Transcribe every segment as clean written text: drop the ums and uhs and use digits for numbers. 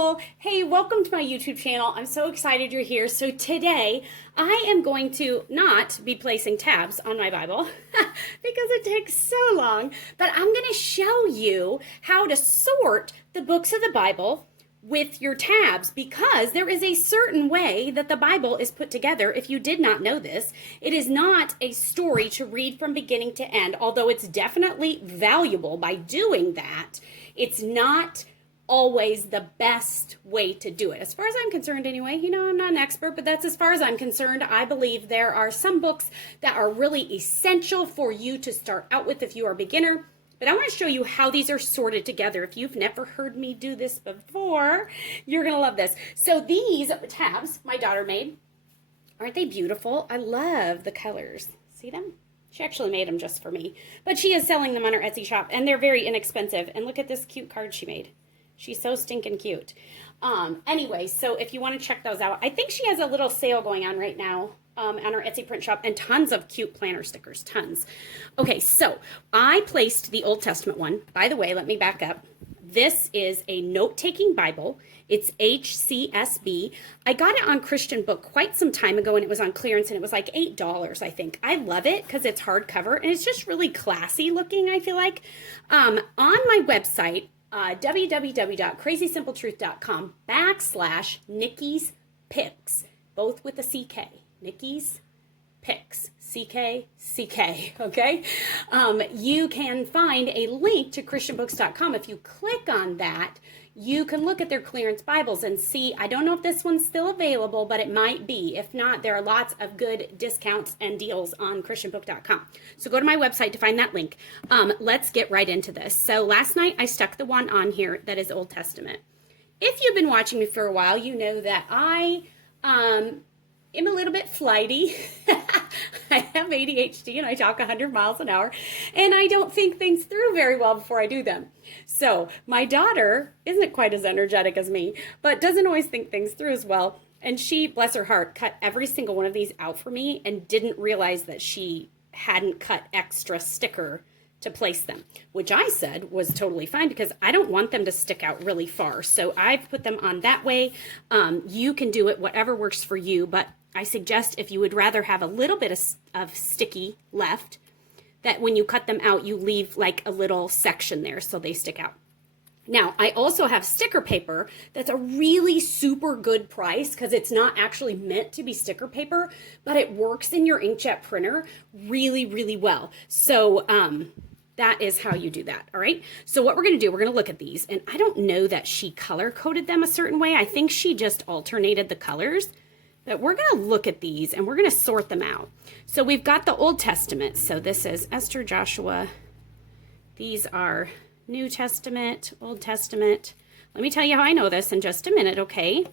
beautiful. Hey, welcome to my YouTube channel. I'm so excited you're here. So today I am going to not be placing tabs on my Bible because it takes so long, but I'm going to show you how to sort the books of the Bible with your tabs, because there is a certain way that the Bible is put together. If you did not know this, it is not a story to read from beginning to end, although it's definitely valuable by doing that. It's not always the best way to do it. As far as I'm concerned anyway, I'm not an expert, but that's as far as I'm concerned. I believe there are some books that are really essential for you to start out with if you are a beginner. But I want to show you how these are sorted together. If you've never heard me do this before, you're going to love this. So these tabs my daughter made, aren't they beautiful? I love the colors. See them? She actually made them just for me. But she is selling them on her Etsy shop, and they're very inexpensive. And look at this cute card she made. She's so stinking cute. Anyway, so if you want to check those out, I think she has a little sale going on right now on her Etsy print shop, and tons of cute planner stickers, tons. Okay, so I placed the Old Testament one. By the way, let me back up. This is a note-taking Bible. It's HCSB. I got it on Christian Book quite some time ago, and it was on clearance, and it was like $8, I think. I love it because it's hardcover, and it's just really classy looking, I feel like. On my website, www.crazysimpletruth.com/Nicki's Picks, both with a CK. Nicki's Picks, CK, okay? You can find a link to christianbooks.com. If you click on that, you can look at their clearance Bibles and see. I don't know if this one's still available, but it might be. If not, there are lots of good discounts and deals on christianbook.com. So go to my website to find that link. Let's get right into this. So last night I stuck the one on here that is Old Testament. If you've been watching me for a while, you know that I am a little bit flighty. I have ADHD and I talk 100 miles an hour, and I don't think things through very well before I do them. So my daughter isn't quite as energetic as me, but doesn't always think things through as well. And she, bless her heart, cut every single one of these out for me and didn't realize that she hadn't cut extra sticker to place them, which I said was totally fine because I don't want them to stick out really far. So I've put them on that way. You can do it whatever works for you, but I suggest if you would rather have a little bit of sticky left, that when you cut them out, you leave like a little section there so they stick out. Now, I also have sticker paper that's a really super good price because it's not actually meant to be sticker paper, but it works in your inkjet printer really, really well. So that is how you do that, all right? So what we're going to do, we're going to look at these, and I don't know that she color-coded them a certain way. I think she just alternated the colors. But we're going to look at these and we're going to sort them out. So we've got the Old Testament. So this is Esther, Joshua. These are New Testament, Old Testament. Let me tell you how I know this in just a minute, okay?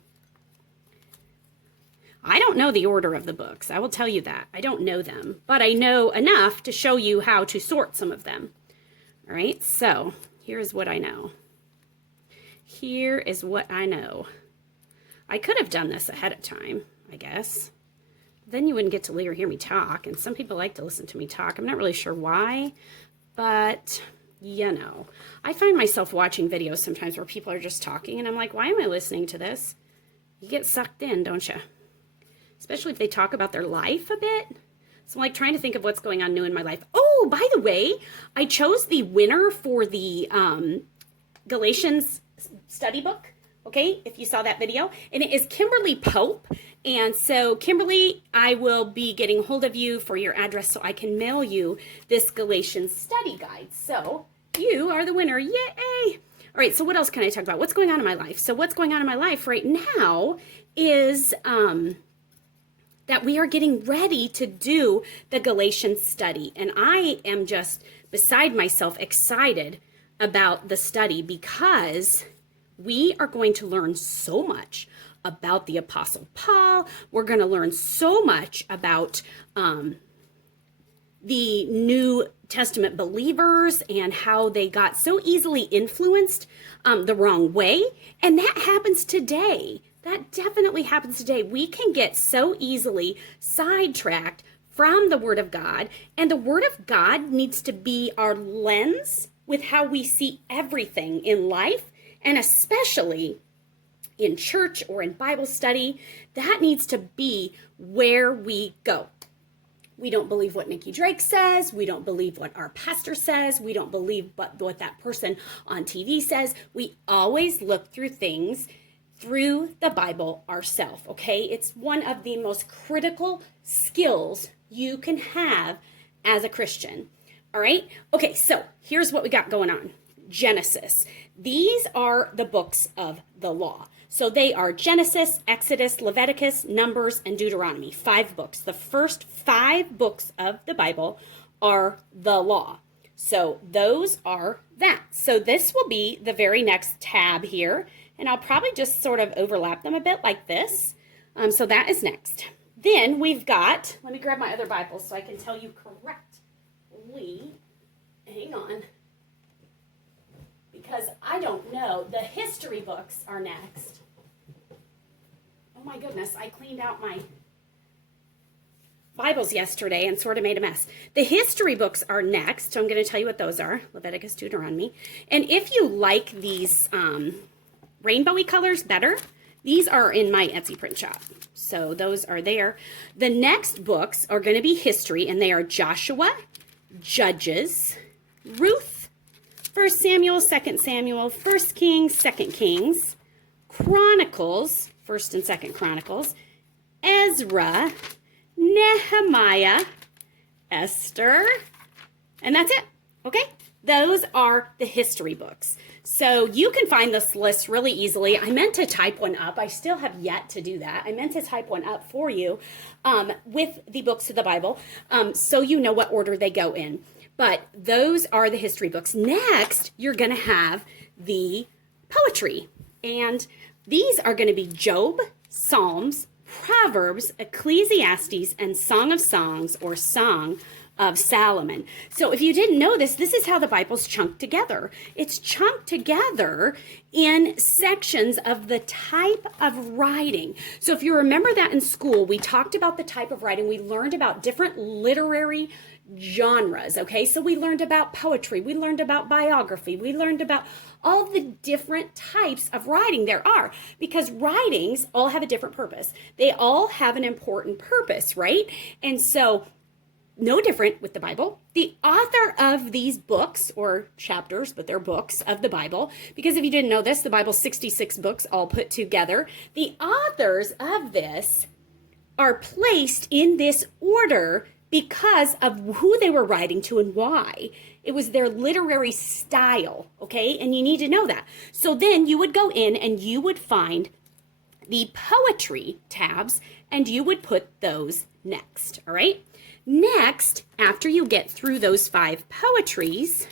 I don't know the order of the books. I will tell you that. I don't know them. But I know enough to show you how to sort some of them. All right, so here's what I know. Here is what I know. I could have done this ahead of time, I guess. Then you wouldn't get to hear me talk, and some people like to listen to me talk. I'm not really sure why, but I find myself watching videos sometimes where people are just talking, and I'm like, why am I listening to this? You get sucked in, don't you? Especially if they talk about their life a bit. So I'm like trying to think of what's going on new in my life. Oh, by the way, I chose the winner for the Galatians study book. Okay, if you saw that video, and it is Kimberly Pope. And so Kimberly, I will be getting hold of you for your address so I can mail you this Galatians study guide. So you are the winner, yay! All right, so what else can I talk about? What's going on in my life? So what's going on in my life right now is that we are getting ready to do the Galatians study. And I am just beside myself excited about the study because we are going to learn so much about the Apostle Paul. We're going to learn so much about the New Testament believers and how they got so easily influenced the wrong way. And that happens today. That definitely happens today. We can get so easily sidetracked from the Word of God, and the Word of God needs to be our lens with how we see everything in life, and especially in church or in Bible study. That needs to be where we go. We don't believe what Nicki Drake says. We don't believe what our pastor says. We don't believe what that person on TV says. We always look through things through the Bible ourselves, okay? It's one of the most critical skills you can have as a Christian, all right? Okay, so here's what we got going on. Genesis. These are the books of the law. So they are Genesis, Exodus, Leviticus, Numbers, and Deuteronomy. 5 books. The first 5 books of the Bible are the law. So those are that. So this will be the very next tab here. And I'll probably just sort of overlap them a bit like this. So that is next. Then we've got, let me grab my other Bible so I can tell you correctly. Hang on. Because I don't know. The history books are next. Oh my goodness, I cleaned out my Bibles yesterday and sort of made a mess. The history books are next, so I'm going to tell you what those are. Leviticus, Deuteronomy. And if you like these rainbowy colors better, these are in my Etsy print shop. So those are there. The next books are going to be history, and they are Joshua, Judges, Ruth, 1 Samuel, 2 Samuel, 1 Kings, 2 Kings, Chronicles, 1st and 2nd Chronicles, Ezra, Nehemiah, Esther, and that's it, okay? Those are the history books. So you can find this list really easily. I meant to type one up. I still have yet to do that. I meant to type one up for you with the books of the Bible so you know what order they go in. But those are the history books. Next, you're going to have the poetry. And these are going to be Job, Psalms, Proverbs, Ecclesiastes, and Song of Songs or Song of Solomon. So if you didn't know this, this is how the Bible's chunked together. It's chunked together in sections of the type of writing. So if you remember that in school, we talked about the type of writing. We learned about different literary genres, okay? So we learned about poetry. We learned about biography. We learned about all the different types of writing there are, because writings all have a different purpose. They all have an important purpose, right? And so no different with the Bible. The author of these books, or chapters, but they're books of the Bible, because if you didn't know this, the Bible's 66 books all put together. The authors of this are placed in this order because of who they were writing to and why. It was their literary style, okay? And you need to know that. So then you would go in and you would find the poetry tabs and you would put those next, all right? Next, after you get through those 5 poetries,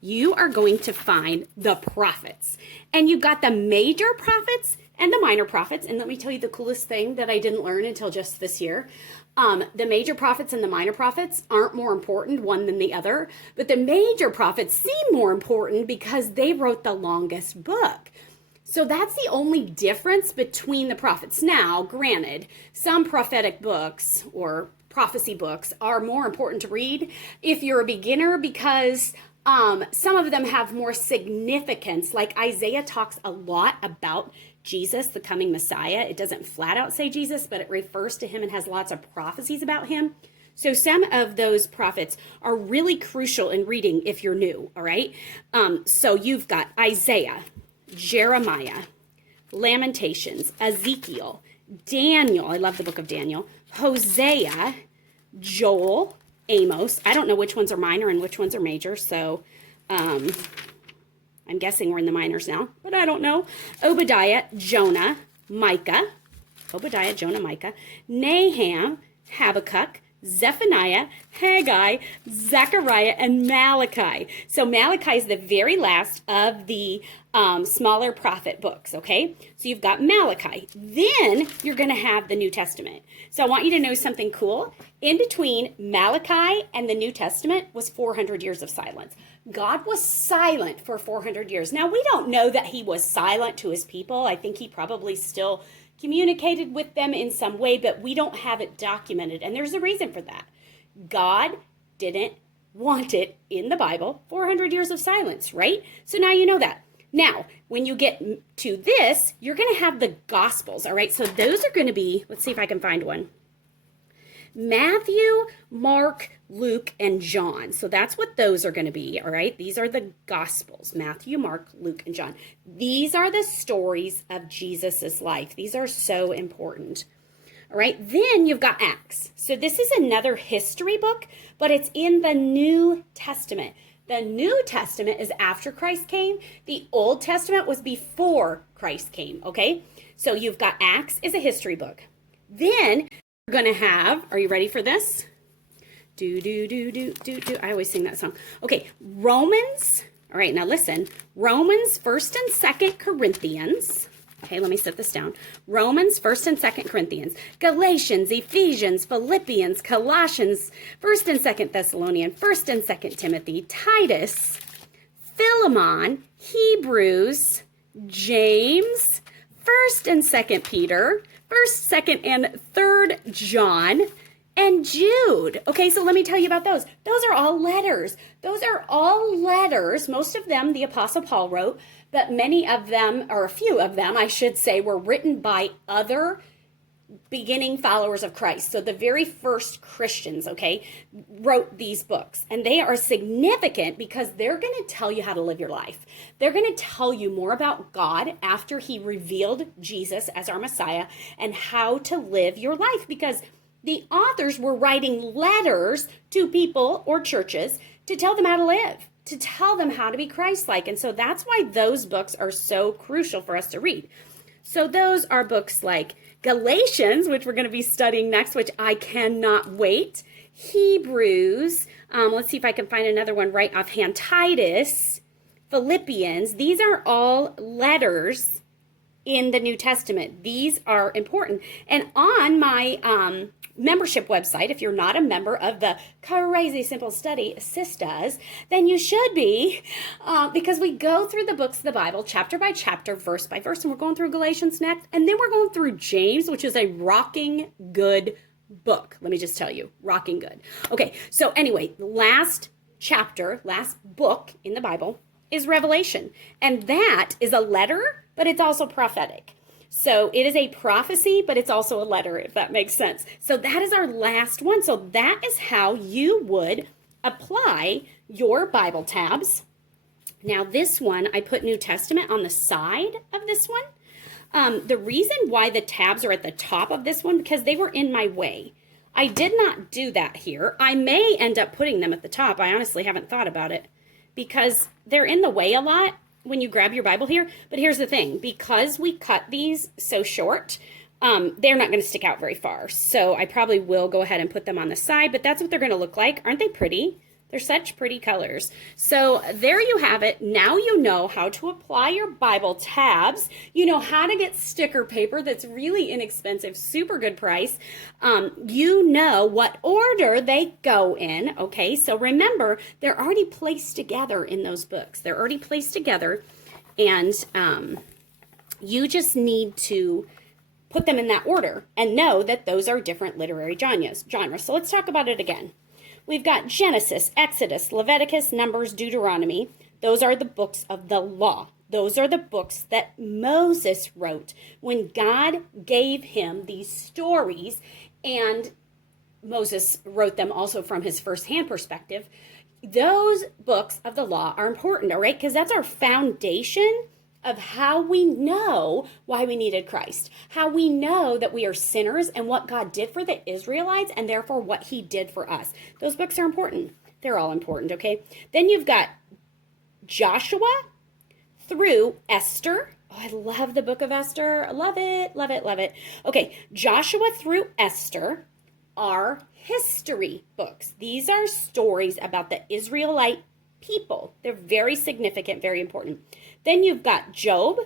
you are going to find the prophets. And you've got the major prophets and the minor prophets. And let me tell you the coolest thing that I didn't learn until just this year. The major prophets and the minor prophets aren't more important one than the other, but the major prophets seem more important because they wrote the longest book. So that's the only difference between the prophets. Now, granted, some prophetic books or prophecy books are more important to read if you're a beginner because some of them have more significance. Like Isaiah talks a lot about Jesus, the coming Messiah. It doesn't flat out say Jesus, but it refers to him and has lots of prophecies about him. So some of those prophets are really crucial in reading if you're new, all right? So you've got Isaiah, Jeremiah, Lamentations, Ezekiel, Daniel. I love the book of Daniel. Hosea, Joel, Amos. I don't know which ones are minor and which ones are major, so I'm guessing we're in the minors now, but I don't know. Obadiah, Jonah, Micah. Obadiah, Jonah, Micah. Nahum, Habakkuk, Zephaniah, Haggai, Zechariah, and Malachi. So Malachi is the very last of the smaller prophet books, okay? So you've got Malachi. Then you're going to have the New Testament. So I want you to know something cool. In between Malachi and the New Testament was 400 years of silence. God was silent for 400 years. Now, we don't know that he was silent to his people. I think he probably still communicated with them in some way, but we don't have it documented. And there's a reason for that. God didn't want it in the Bible, 400 years of silence, right? So now you know that. Now, when you get to this, you're going to have the Gospels, all right? So those are going to be, let's see if I can find one. Matthew, Mark, Luke, and John. So that's what those are going to be, all right? These are the Gospels, Matthew, Mark, Luke, and John. These are the stories of Jesus's life. These are so important, all right? Then you've got Acts. So this is another history book, but it's in the New Testament. The New Testament is after Christ came. The Old Testament was before Christ came, okay? So you've got Acts is a history book. Then you're going to have, are you ready for this? I always sing that song. Okay, Romans. All right, now listen. Romans, 1st and 2nd Corinthians. Okay, let me set this down. Romans, 1st and 2nd Corinthians. Galatians, Ephesians, Philippians, Colossians, 1st and 2nd Thessalonians, 1st and 2nd Timothy, Titus, Philemon, Hebrews, James, 1st and 2nd Peter, 1st, 2nd, and 3rd John, and Jude. Okay, so let me tell you about those. Those are all letters. Those are all letters. Most of them the Apostle Paul wrote, but many of them, or a few of them, I should say, were written by other beginning followers of Christ. So the very first Christians, okay, wrote these books. And they are significant because they're going to tell you how to live your life. They're going to tell you more about God after he revealed Jesus as our Messiah and how to live your life, because the authors were writing letters to people or churches to tell them how to live, to tell them how to be Christ-like. And so that's why those books are so crucial for us to read. So those are books like Galatians, which we're going to be studying next, which I cannot wait. Hebrews, let's see if I can find another one right offhand. Titus, Philippians, these are all letters in the New Testament. These are important. And on my membership website, if you're not a member of the Crazy Simple Study Sisters, then you should be, because we go through the books of the Bible, chapter by chapter, verse by verse, and we're going through Galatians next, and then we're going through James, which is a rocking good book. Let me just tell you, rocking good. Okay, so anyway, last chapter, last book in the Bible is Revelation, and that is a letter, but it's also prophetic. So it is a prophecy, but it's also a letter, if that makes sense. So that is our last one. So that is how you would apply your Bible tabs. Now this one, I put New Testament on the side of this one. The reason why the tabs are at the top of this one, because they were in my way. I did not do that here. I may end up putting them at the top. I honestly haven't thought about it because they're in the way a lot when you grab your Bible here. But here's the thing, because we cut these so short, they're not going to stick out very far. So I probably will go ahead and put them on the side, but that's what they're going to look like. Aren't they pretty? They're such pretty colors. So there you have it. Now you know how to apply your Bible tabs. You know how to get sticker paper that's really inexpensive, super good price. You know what order they go in, okay? So remember, they're already placed together in those books. They're already placed together, and you just need to put them in that order and know that those are different literary genres. So let's talk about it again. We've got Genesis, Exodus, Leviticus, Numbers, Deuteronomy. Those are the books of the law. Those are the books that Moses wrote when God gave him these stories, and Moses wrote them also from his firsthand perspective. Those books of the law are important, all right? Because that's our foundation of how we know why we needed Christ, how we know that we are sinners and what God did for the Israelites and therefore what he did for us. Those books are important. They're all important, okay? Then you've got Joshua through Esther. Oh, I love the book of Esther. I love it, love it, love it. Okay, Joshua through Esther are history books. These are stories about the Israelite people. They're very significant, very important. Then you've got Job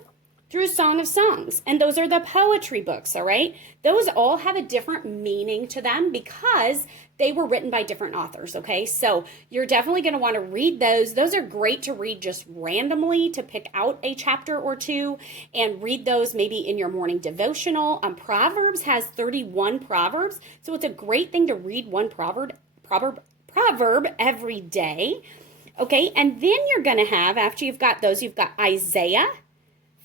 through Song of Songs, and those are the poetry books, all right? Those all have a different meaning to them because they were written by different authors, okay? So you're definitely going to want to read those. Those are great to read just randomly, to pick out a chapter or two and read those maybe in your morning devotional. Proverbs has 31 proverbs, so it's a great thing to read one proverb every day. Okay, and then you're going to have, after you've got those, you've got Isaiah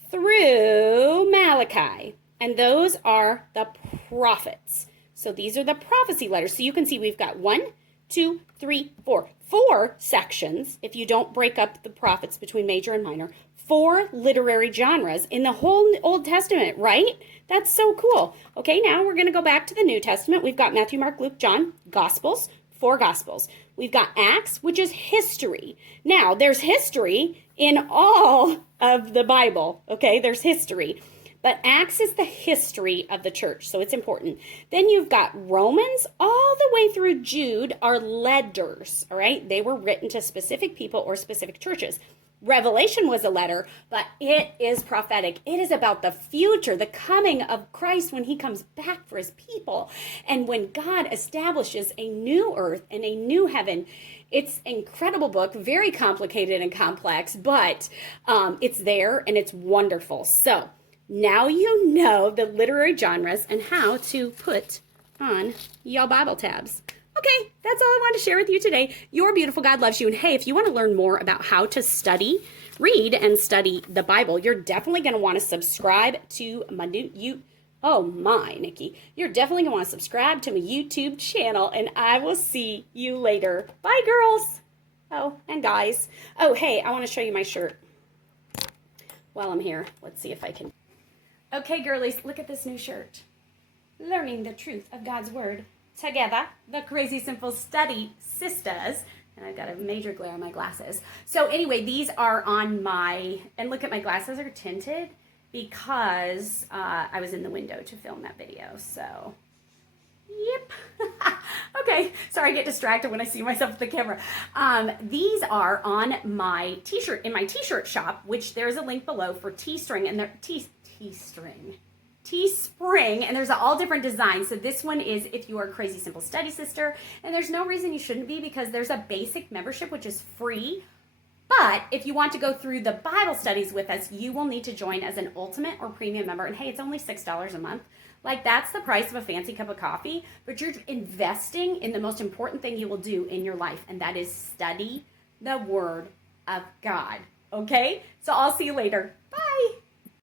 through Malachi. And those are the prophets. So these are the prophecy letters. So you can see we've got 1, 2, 3, 4. 4 sections, if you don't break up the prophets between major and minor. 4 literary genres in the whole Old Testament, right? That's so cool. Okay, now we're going to go back to the New Testament. We've got Matthew, Mark, Luke, John, Gospels, 4 Gospels. We've got Acts, which is history. Now, there's history in all of the Bible, okay? There's history. But Acts is the history of the church, so it's important. Then you've got Romans all the way through Jude are letters, all right? They were written to specific people or specific churches. Revelation was a letter, but it is prophetic. It is about the future, the coming of Christ when he comes back for his people. And when God establishes a new earth and a new heaven. It's an incredible book, very complicated and complex, but it's there and it's wonderful. So now you know the literary genres and how to put on y'all Bible tabs. Okay, that's all I wanted to share with you today. You're beautiful. God loves you. And hey, if you want to learn more about how to read and study the Bible, you're definitely going to want to subscribe to my Nicki. You're definitely going to want to subscribe to my YouTube channel, and I will see you later. Bye, girls. Oh, and guys. Oh, hey, I want to show you my shirt while I'm here. Let's see if I can. Okay, girlies, look at this new shirt. Learning the truth of God's Word together, the Crazy Simple Study Sisters. And I've got a major glare on my glasses. So anyway, these are on and look at my glasses are tinted because I was in the window to film that video. So, yep. Okay, sorry, I get distracted when I see myself at the camera. These are on my t-shirt, in my t-shirt shop, which there's a link below for Teespring, and they're Teespring, and there's all different designs. So this one is if you are a Crazy Simple Study Sister, and there's no reason you shouldn't be because there's a basic membership, which is free. But if you want to go through the Bible studies with us, you will need to join as an ultimate or premium member. And hey, it's only $6 a month. Like, that's the price of a fancy cup of coffee, but you're investing in the most important thing you will do in your life, and that is study the Word of God. Okay? So I'll see you later. Bye.